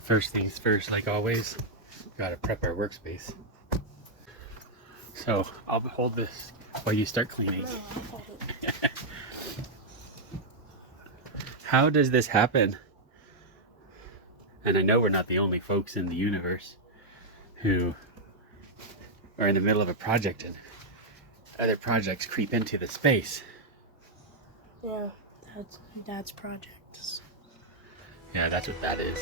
But first things first, like always, gotta prep our workspace. So I'll hold this while you start cleaning. No, I'll hold it. How does this happen? And I know we're not the only folks in the universe who are in the middle of a project and other projects creep into the space. Yeah, that's Dad's projects. Yeah, that's what that is.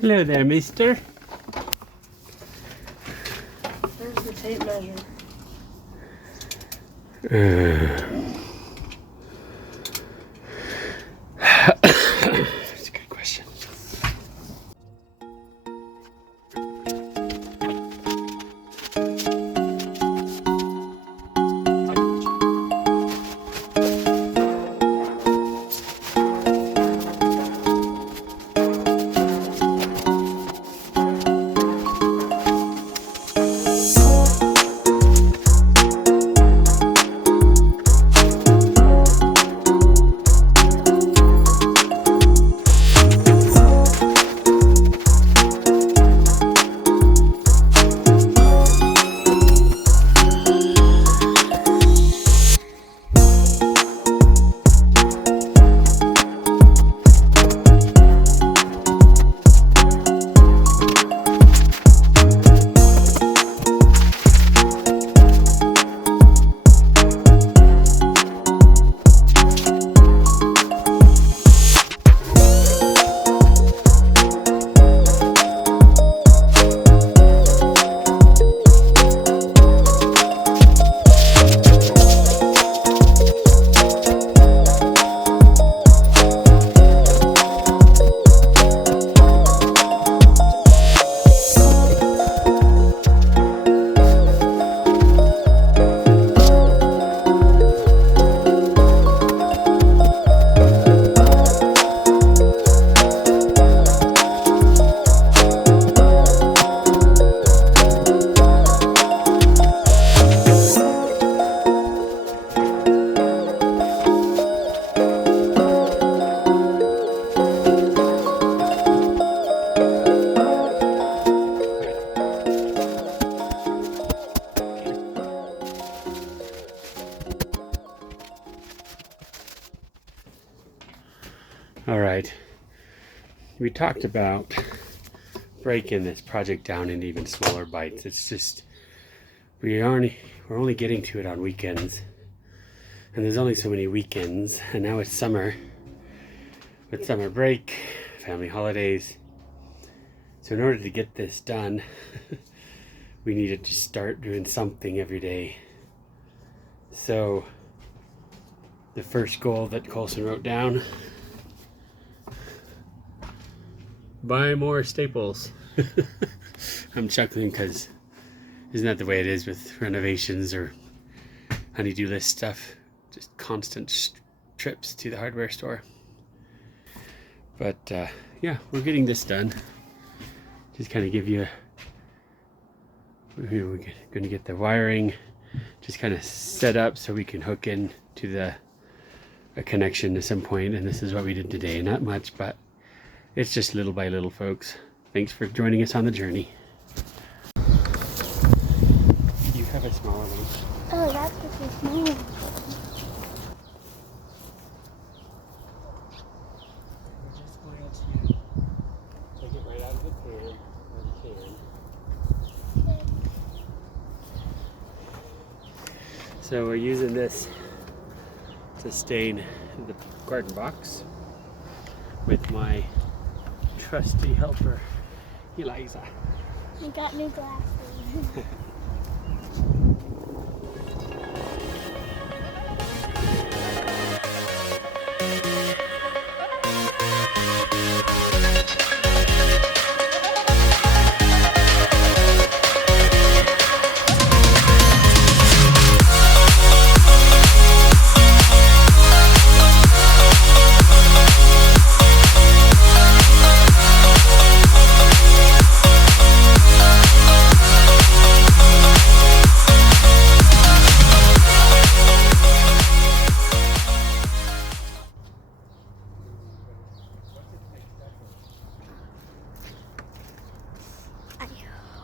Hello there, mister. There's the tape measure. That's a good question. All right, we talked about breaking this project down into even smaller bites. It's just we're only getting to it on weekends, and there's only so many weekends, and now it's summer with summer break, family holidays. So in order to get this done, we needed to start doing something every day. So the first goal that Coulsen wrote down: buy more staples. I'm chuckling because isn't that the way it is with renovations or honey-do list stuff? Just constant trips to the hardware store. But yeah, we're getting this done. Just kind of give you we're going to get the wiring just kind of set up so we can hook in to a connection at some point, and this is what we did today. Not much, but it's just little by little, folks. Thanks for joining us on the journey. You have a smaller one. Oh, that's just a small one. We're just going to take it right out of the can. So we're using this to stain the garden box with my trusty helper, Eliza. I got new glasses.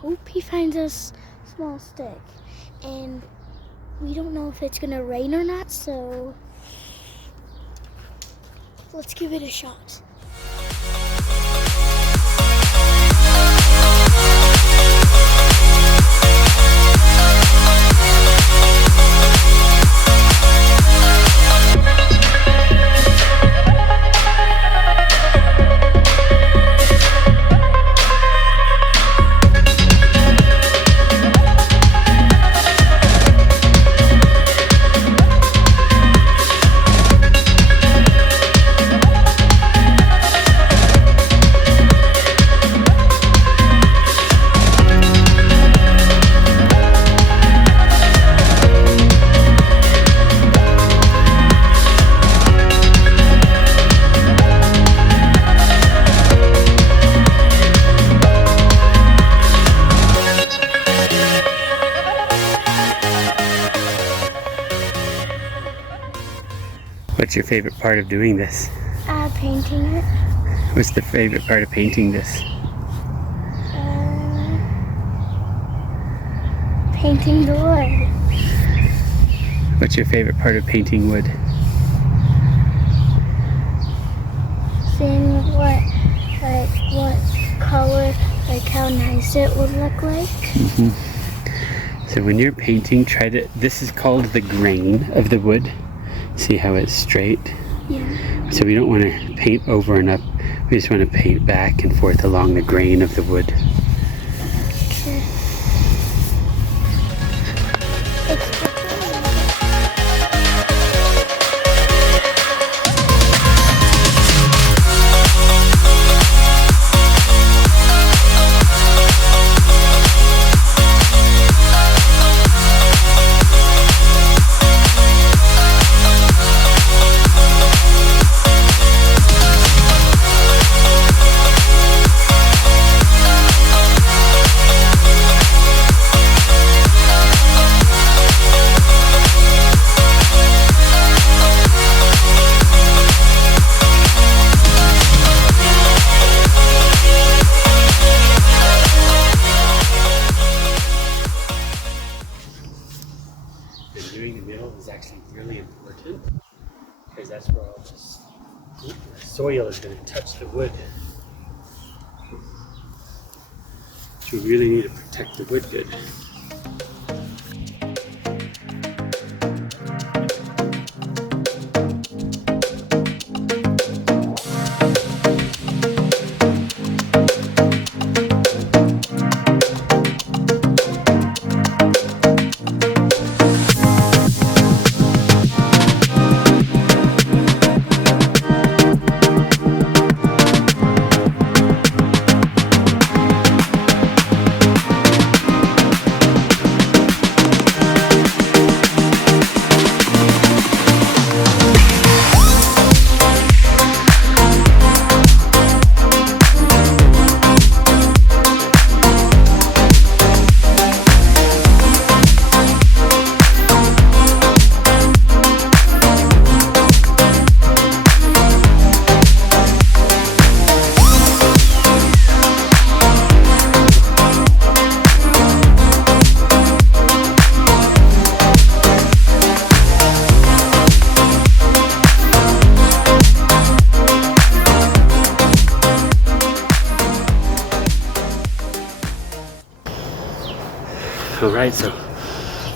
Hope he finds a small stick, and we don't know if it's gonna rain or not, so let's give it a shot. What's your favorite part of doing this? Painting it. What's the favorite part of painting this? Painting the wood. What's your favorite part of painting wood? Seeing what color, like how nice it would look like. So when you're painting, this is called the grain of the wood. See how it's straight? Yeah. So we don't want to paint over and up. We just want to paint back and forth along the grain of the wood. Okay. Doing the middle is actually really important because that's where all this soil is going to touch the wood. So we really need to protect the wood good. Alright, so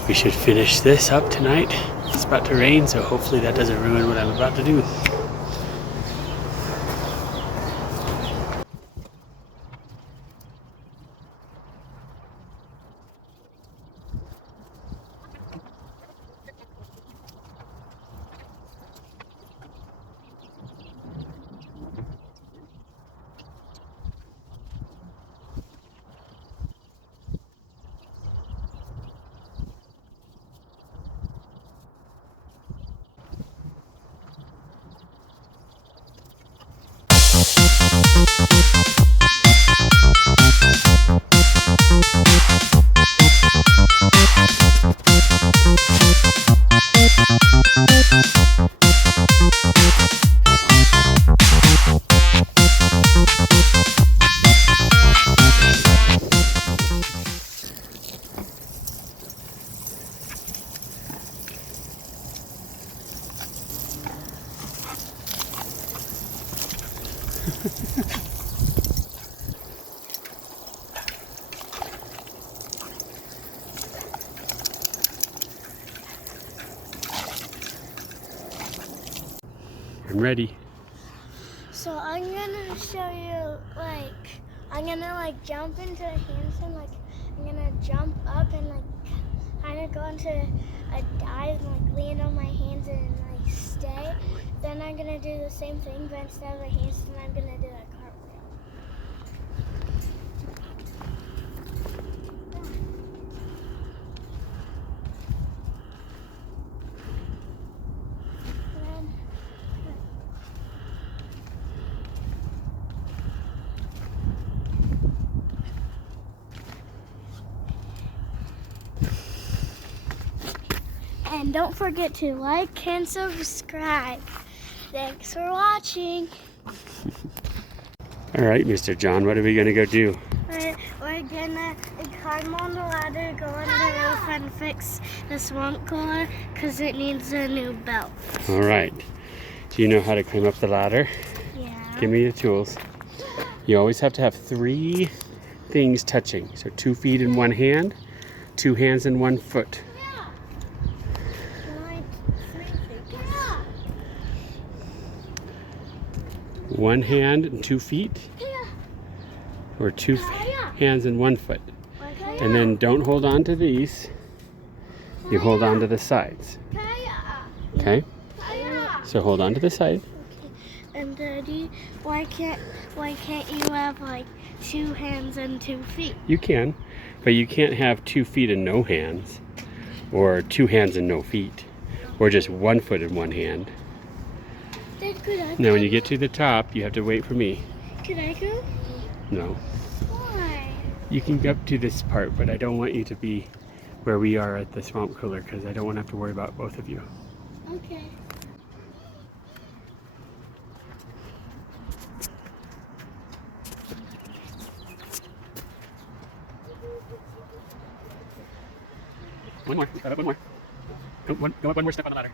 we should finish this up tonight. It's about to rain, so hopefully that doesn't ruin what I'm about to do. I'm ready. So I'm gonna show you, I'm gonna jump into a handstand, I'm gonna jump up and kind of go into a dive and land on my hands and stay. Then I'm gonna do the same thing, but instead of a handstand, I'm gonna do a cartwheel. And don't forget to like and subscribe. Thanks for watching. All right, Mr. John, what are we gonna go do? We're gonna climb on the ladder, go on the roof, and fix the swamp cooler because it needs a new belt. All right. Do you know how to climb up the ladder? Yeah. Give me the tools. You always have to have 3 things touching. So 2 feet in one hand, 2 hands and 1 foot. One hand and 2 feet, or 2 hands and 1 foot. And then don't hold on to these. You hold on to the sides. Okay? So hold on to the side. Okay. And Daddy, why can't you have 2 hands and 2 feet? You can, but you can't have 2 feet and no hands, or 2 hands and no feet, or just 1 foot and 1 hand. Now when you get to the top, you have to wait for me. Can I go? No. Why? You can go up to this part, but I don't want you to be where we are at the swamp cooler because I don't want to have to worry about both of you. Okay. One more. Got up one more. Go up one more step on the ladder.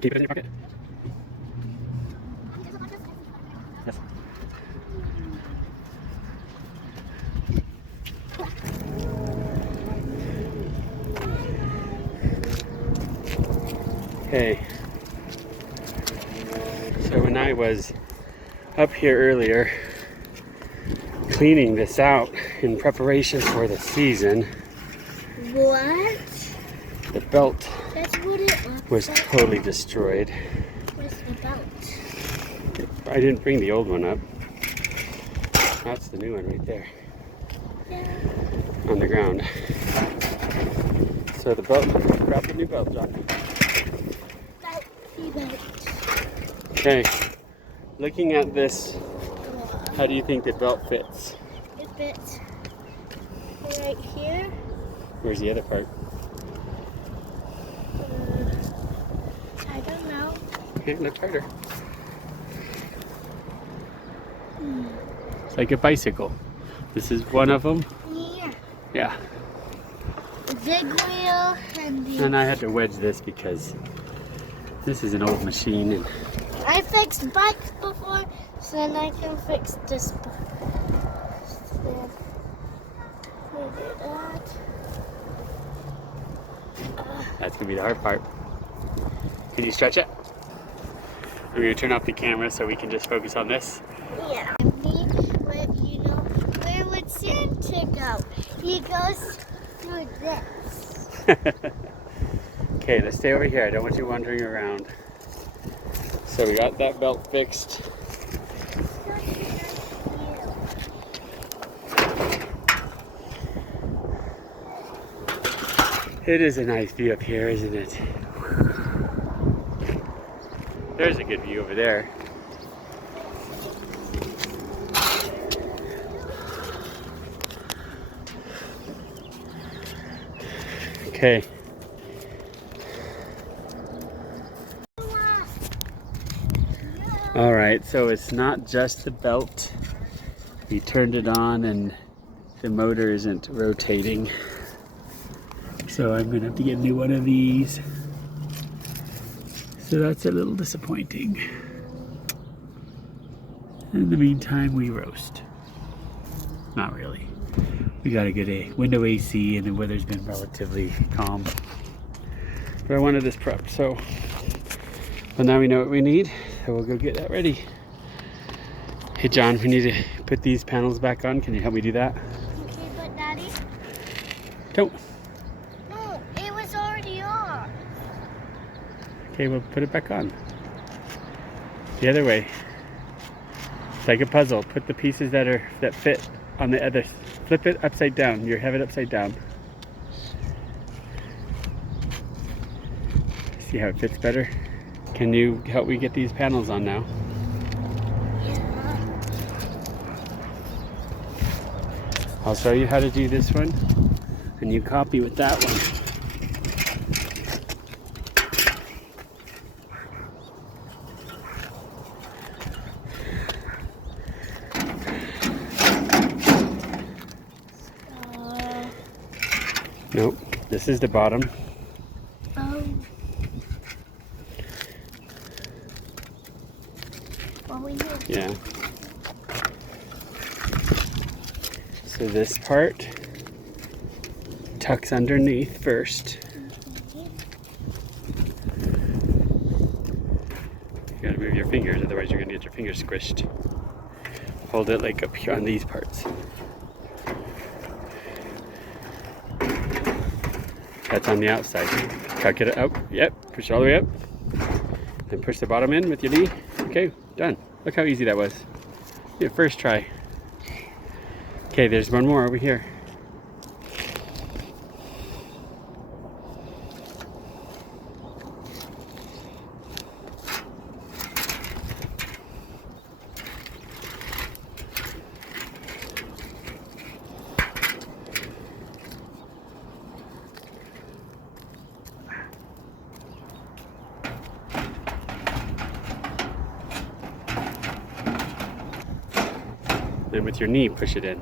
Keep it in your pocket. Yes. Okay. So when I was up here earlier cleaning this out in preparation for the season, What? the belt That's what it looks was like. totally destroyed. Where's the belt? I didn't bring the old one up. That's the new one right there Yeah. on the ground. So the belt, grab the new belt, John. The belt. Okay, looking at this, how do you think the belt fits? It fits right here. Where's the other part? I don't know. Okay, look harder. It's like a bicycle. This is one of them. Yeah. Yeah. Is big wheel and the... And I had to wedge this because this is an old machine. And I fixed bikes before, so then I can fix this bike. So, we do that. that's gonna be the hard part. Can you stretch it? I'm gonna turn off the camera so we can just focus on this. Yeah. Where would Santa go? He goes through this. Okay, let's stay over here. I don't want you wandering around. So we got that belt fixed. It is a nice view up here, isn't it? There's a good view over there. Okay. All right, so it's not just the belt. We turned it on and the motor isn't rotating. So I'm gonna have to get a new one of these. So that's a little disappointing. In the meantime, we roast. Not really. We got a good window AC and the weather's been relatively calm. But I wanted this prep, so. But now we know what we need, so we'll go get that ready. Hey John, we need to put these panels back on. Can you help me do that? Okay, but Daddy? Don't. No, it was already on. Okay, we'll put it back on. The other way. It's like a puzzle. Put the pieces that fit on the other. Flip it upside down. You have it upside down. See how it fits better? Can you help me get these panels on now? Yeah. I'll show you how to do this one, and you copy with that one. Nope, this is the bottom. Yeah. So this part tucks underneath first. You gotta move your fingers, otherwise you're gonna get your fingers squished. Hold it like up here on these parts. That's on the outside. Tuck it up. Yep. Push it all the way up. Then push the bottom in with your knee. Okay, done. Look how easy that was. Your first try. Okay, there's one more over here. Then with your knee, push it in.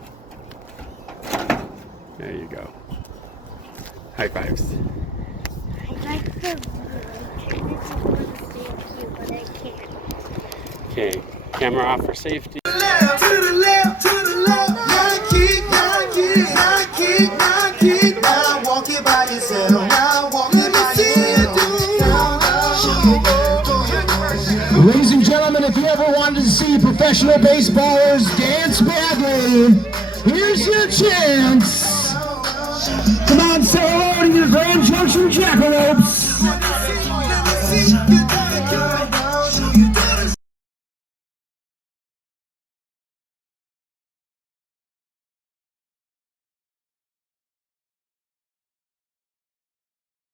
There you go. High fives. I like the really want to stay up here, but I can't. Okay, camera off for safety. To the left, now kick, now walk it by yourself, now walk it by yourself. Ladies and gentlemen, if you ever wanted to see professional baseballers dance badly, here's your chance. Come on, say hello to your Grand Junction Jackalopes.